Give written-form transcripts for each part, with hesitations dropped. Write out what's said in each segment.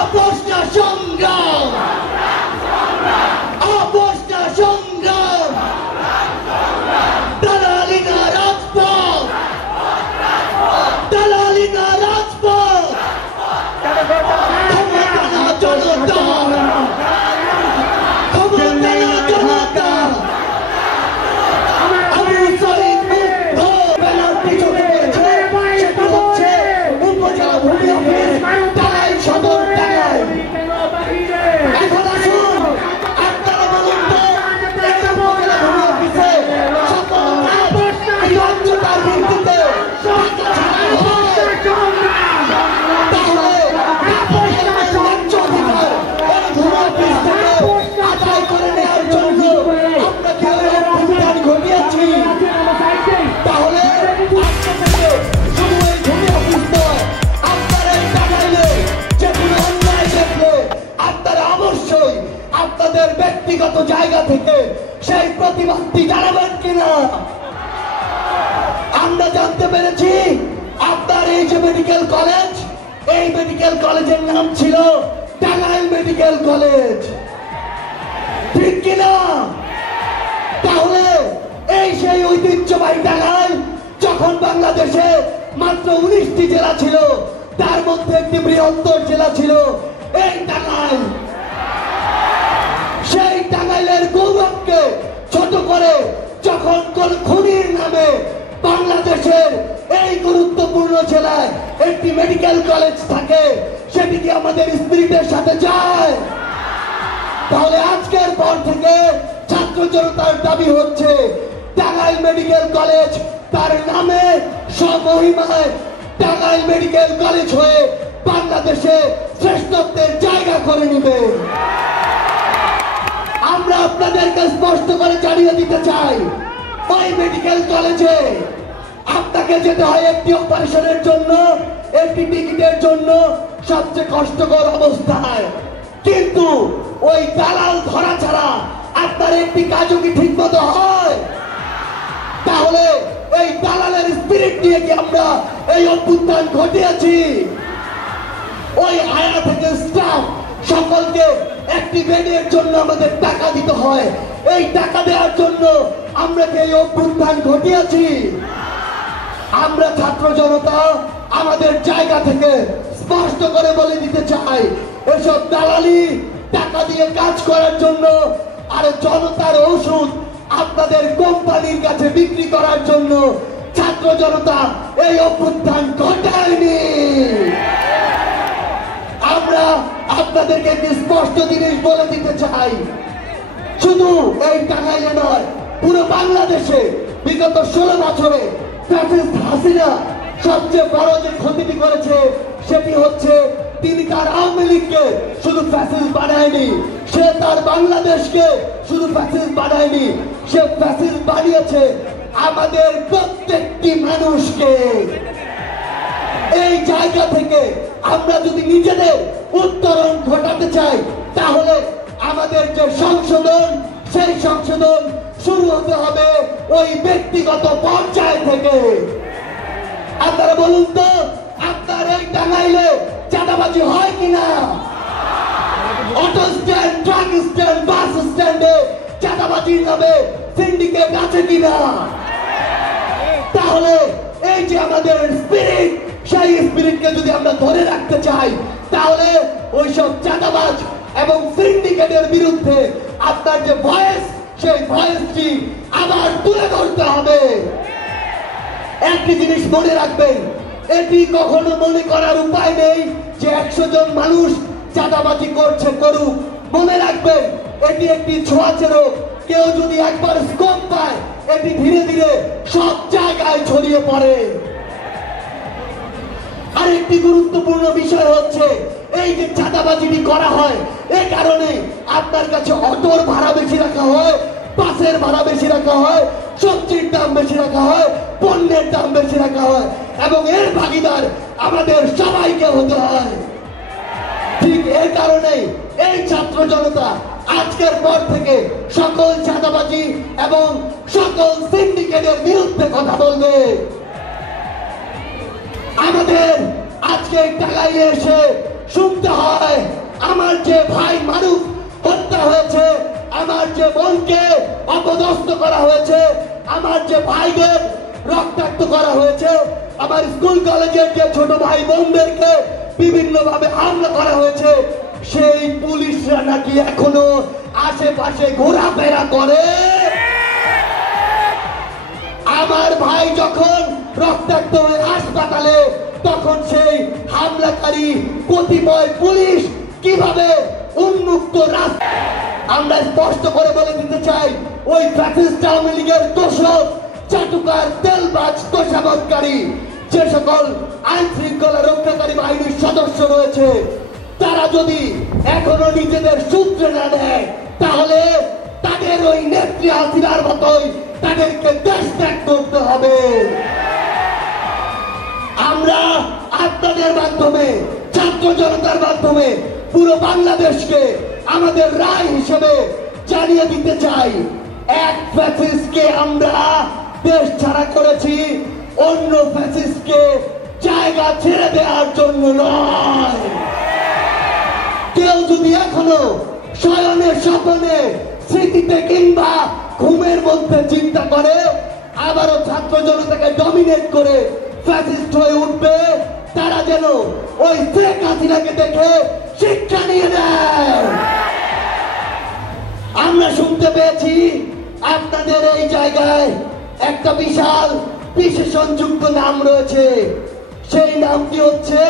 আপোষটা সংগ্রাম, আপোষটা সংগ্রাম, দালালি না রাজপথ, দালালি না রাজপথ, ক্ষমতা না জনতা, ক্ষমতা না জনতা। আবু সাঈদ মুগ্ধ ব্যানার পিছনে পড়েছে, সেটা হচ্ছে উপজেলা ভূমি অফিস টাঙ্গাইল সদর টাঙ্গাইল। এখন আসুন আপনারা বলুন তো, এই উপজেলা ভূমি অফিসে সকল কাজ ন্যায্যতার ভিত্তিতে টাকা ছাড়ানো হয়, তাহলে আপনাদের ন্যায্য অধিকার এই ভূমি অফিস থেকে আদায় করে নেওয়ার জন্য আমরা কি অভ্যুত্থান ঘটিয়েছি? তাহলে আজকে থেকে শুধু এই ভূমি অফিস নয়, আপনারা এই টাঙ্গাইলে যে কোনো অন্যায় দেখলে আপনারা অবশ্যই আপনাদের ব্যক্তিগত জায়গা থেকে সেই প্রতিবাদটি জানাবেন কিনা? আমরা জানতে পেরেছি আপনার এই যে মেডিকেল কলেজ, এই মেডিকেল কলেজের নাম ছিল টাঙ্গাইল মেডিকেল কলেজ, ঠিক কিনা? তাহলে এই সেই ঐতিহ্যবাহী টাঙ্গাইল যখন বাংলাদেশে মাত্র 19টি জেলা ছিল, তার মধ্যে একটি বৃহত্তর জেলা ছিল এই টাঙ্গাইল। সেই টাঙ্গাইলের গৌরবকে ছোট করে যখন কোন খুনির নামে বাংলাদেশের এই গুরুত্বপূর্ণ জেলায় একটি মেডিকেল কলেজ থাকে, সেটি কি আমাদের স্পিরিটের সাথে যায়? তাহলে আজকের পর থেকে ছাত্র জনতার দাবি হচ্ছে টাঙ্গাইল মেডিকেল কলেজ তার নামে স্বমহিমায় টাঙ্গাইল মেডিকেল কলেজ হয়ে বাংলাদেশে শ্রেষ্ঠত্বের জায়গা করে নিবে। আমরা আপনাদেরকে স্পষ্ট করে জানিয়ে দিতে চাই, ওই মেডিকেল কলেজে আপনাকে যেতে হয় একটি অপারেশনের জন্য, একটি টিকিটের জন্য, সবচেয়ে কষ্টকর অবস্থায়। কিন্তু ওই দালাল ধরা ছাড়া আপনার একটি কাজও কি ঠিক মতো হয়? তাহলে এই দালালের স্পিরিট নিয়ে কি আমরা এই অভ্যুত্থান ঘটিয়েছি? ওই আয়া থেকে স্টাফ সকলকে একটি বেডের জন্য আমাদের টাকা দিতে হয়, এই টাকা দেওয়ার জন্য আমরা কি এই অভ্যুত্থান ঘটিয়েছি? আমরা ছাত্র জনতা আমাদের জায়গা থেকে স্পষ্ট করে বলে দিতে চাই, এসব দালালি টাকা দিয়ে কাজ করার জন্য আর জনতার ওষুধ আপনাদের কোম্পানির কাছে বিক্রি করার জন্য ছাত্র জনতা এই অভ্যুত্থান ঘটায়নি। আমরা আপনাদেরকে একটি স্পষ্ট জিনিস বলে দিতে চাই, শুধু এই টাঙ্গাইলে নয়, পুরো বাংলাদেশে বিগত 16 বছরে ফ্যাসিস্ট হাসিনা সবচেয়ে বড় যে ক্ষতিটি করেছে সেটি হচ্ছে তিনি তার আওয়ামী লীগকে শুধু ফ্যাসিস্ট বানায়নি, সে তার বাংলাদেশকে শুধু ফ্যাসিস্ট বানায়নি, সে ফ্যাসিস্ট বানিয়েছে আমাদের প্রত্যেকটি মানুষকে। এই জায়গা থেকে আমরা যদি নিজেদের উত্তরণ ঘটাতে চাই, তাহলে আমাদের যে সংশোধন, সেই সংশোধন শুরু হতে হবে ওই ব্যক্তিগত পর্যায় থেকে। আপনারা বলুন তো, আপনার এই টাঙ্গাইলে চাঁদাবাজি হয় কিনা? অটো স্ট্যান্ড, ট্রাক স্ট্যান্ড, বাস স্ট্যান্ডে চাঁদাবাজির নামে সিন্ডিকেট আছে কিনা? তাহলে এই যে আমাদের স্পিরিট, সেই স্পিরিটকে যদি আমরা ধরে রাখতে চাই, তাহলে ওইসব চাঁদাবাজ এবং সিন্ডিকেটের বিরুদ্ধে আপনার যে ভয়েস, সেই ভয়েসটি আবার তুলে ধরতে হবে। একটি জিনিস মনে রাখবেন, এটি কখনো মনে করার উপায় নেই যে 100 জন মানুষ চাঁদাবাজি করছে, করুক। মনে রাখবেন, এটি একটি ছোঁয়াচে রোগ। কেউ যদি একবার স্কোপ পায়, এটি ধীরে ধীরে সব জায়গায় ছড়িয়ে পড়ে। আরেকটি গুরুত্বপূর্ণ বিষয় হচ্ছে, এই যে চাঁদাবাজিটি করা হয়, এই কারণে আপনার কাছে অটোর ভাড়া বেশি রাখা হয়, বাসের ভাড়া বেশি রাখা হয়, সবজির দাম বেশি রাখা হয়, পণ্যের দাম বেশি রাখা হয়, এবং এর ভাগিদার আমাদের সবাইকে হতে হয়। ঠিক এই কারণেই এই ছাত্র জনতা আজকের পর থেকে সকল চাঁদাবাজি এবং সকল সিন্ডিকেটের বিরুদ্ধে কথা বলবে। আমাদের আজকে টাঙ্গাইলে এসে শুনতে হয় আমার যে ভাই মানুষ হত্যা হয়েছে, আমার যে বোনকে অপদস্থ করা হয়েছে, আমার যে ভাইদের রক্তাক্ত করা হয়েছে, আমার স্কুল কলেজের যে ছোট ভাই বোনদেরকে বিভিন্ন ভাবে হামলা করা হয়েছে, সেই পুলিশরা নাকি এখনো আশেপাশে ঘোরাফেরা করে। আমার ভাই যখন রক্তাক্ত হয়ে হাসপাতালে, তখন সেই হামলাকারী কতিপয় পুলিশ কিভাবে উন্মুক্ত রাস্তা, আমরা স্পষ্ট করে বলে দিতে চাই, ওই ফ্যাসিস্ট আওয়ামী লীগের দোষক চাটুকার তেলবাজ তোষামতকারী যে সকল আইন শৃঙ্খলা রক্ষাকারী বাহিনীর সদস্য রয়েছে, তারা যদি এখনো নিজেদের সূত্রে না নেয়, তাহলে তাদের ওই নেত্রী হাসিনার মতোই তাদেরকে দেশ ত্যাগ করতে হবে। আমরা আপনাদের মাধ্যমে, ছাত্র জনতার মাধ্যমে পুরো বাংলাদেশকে আমাদের রায় হিসেবে জানিয়ে দিতে চাই, এক ফ্যাসিস্টকে আমরা দেশ ছাড়া করেছি, অন্য ফ্যাসিস্টকে জায়গা ছেড়ে দেওয়ার জন্য নয়। কেউ যদি এখনো শয়নে স্বপ্নে স্মৃতিতে কিংবা ঘুমের মধ্যে চিন্তা করে আবারও ছাত্র জনতাকে ডমিনেট করে ফ্যাসিস্ট হয়ে উঠবে, তারা যেন ওই শেখ হাসিনাকে দেখে শিক্ষা নিয়ে নেয়। আমরা শুনতে পেয়েছি আপনাদের এই জায়গায় একটা বিশাল বিশেষণযুক্ত নাম রয়েছে, সেই নামটি হচ্ছে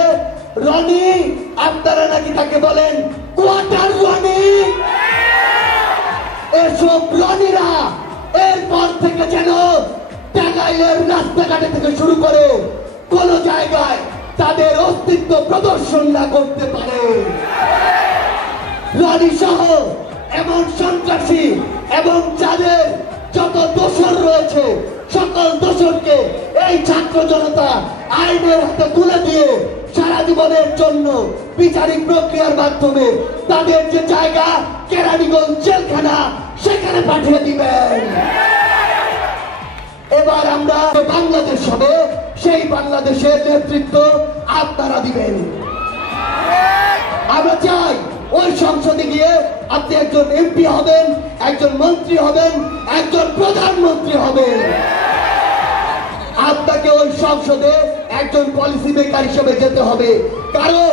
রনি। আপনারা নাকি তাকে বলেন কোয়ার্টার রনি। এসব রনিরা এরপর থেকে যেন টাঙ্গাইলের রাস্তাঘাটে থেকে শুরু করে কোন জায়গায় তাদের অস্তিত্ব প্রদর্শন না করতে পারে। রনি সহ এমন সন্ত্রাসী এবং যাদের যত দোষর রয়েছে, সকল দোষরকে এই ছাত্র জনতা আইনের হাতে তুলে দিয়ে সারা জীবনের জন্য বিচারিক প্রক্রিয়ার মাধ্যমে তাদের যে জায়গা কেরানীগঞ্জ জেলখানা, সেখানে পাঠিয়ে দিবেন। এবার আমরা বাংলাদেশ হবে, সেই বাংলাদেশের নেতৃত্ব আপনারা দিবেন। আমরা চাই ওই সংসদে গিয়ে আপনি একজন এমপি হবেন, একজন মন্ত্রী হবেন, একজন প্রধানমন্ত্রী হবেন। আপনাকে ওই সংসদে একজন পলিসি মেকার হিসেবে যেতে হবে, কারণ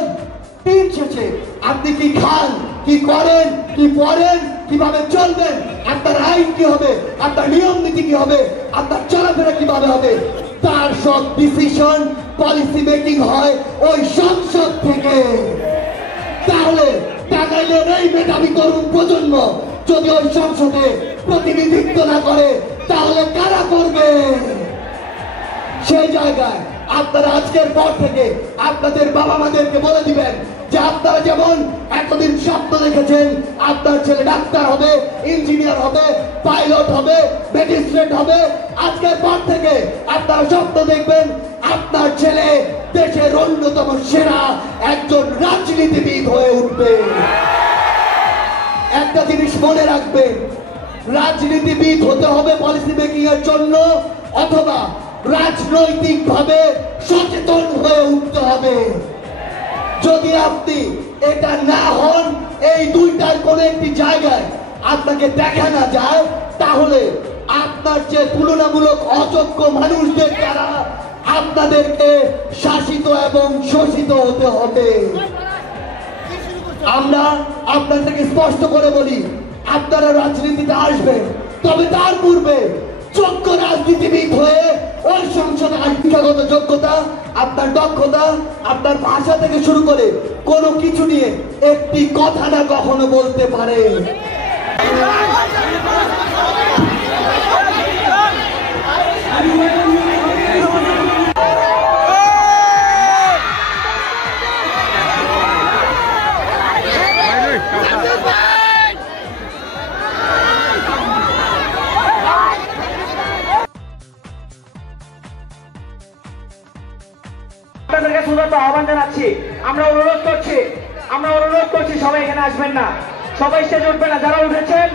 দিন শেষে আপনি কি খান, কি করেন, কি পড়েন, কিভাবে চলবেন, আপনার আইন কি হবে, আপনার নিয়ম নীতি কি হবে, আপনার চলাফেরা কিভাবে হবে, তার সব ডিসিশন পলিসি মেকিং হয় ওই সংসদ থেকে। তাহলে টাঙ্গাইলের এই মেধাবী তরুণ প্রজন্ম যদি ওই সংসদে প্রতিনিধিত্ব না করে, তাহলে কারা করবে? সেই জায়গায় আপনারা আজকের পর থেকে আপনাদের বাবা মাদেরকে বলে দিবেন যে আপনারা যেমন এতদিন স্বপ্ন দেখেছেন আপনার ছেলে ডাক্তার হবে, ইঞ্জিনিয়ার হবে, পাইলট হবে, ম্যাজিস্ট্রেট হবে, আজকের পর থেকে আপনারা স্বপ্ন দেখবেন আপনার ছেলে দেশের অন্যতম সেরা একজন রাজনীতিবিদ হয়ে উঠবে। একটা জিনিস মনে রাখবেন, রাজনীতিবিদ হতে হবে পলিসি মেকিং এর জন্য, অথবা রাজনৈতিক ভাবে সচেতন হয়ে উঠতে হবে। যদি আপনি এটা না হন, এই দুইটার কোন একটি জায়গায় আপনাকে দেখা না যায়, তাহলে আপনার যে তুলনামূলক অযোগ্য মানুষদের দ্বারা আপনাদেরকে শাসিত এবং শোষিত হতে হবে। আমরা আপনাদেরকে স্পষ্ট করে বলি, আপনারা রাজনীতিতে আসবেন, তবে তার পূর্বে যোগ্য রাজনীতিবিদ হয়ে ওই সংসদে শিক্ষাগত যোগ্যতা, আপনার দক্ষতা, আপনার ভাষা থেকে শুরু করে কোনো কিছু নিয়ে একটি কথা না কখনো বলতে পারে। আপনাদেরকে সুন্দর আহ্বান জানাচ্ছি, আমরা অনুরোধ করছি সবাই এখানে আসবেন না, সবাই স্টেজে উঠবেন না, যারা উঠেছেন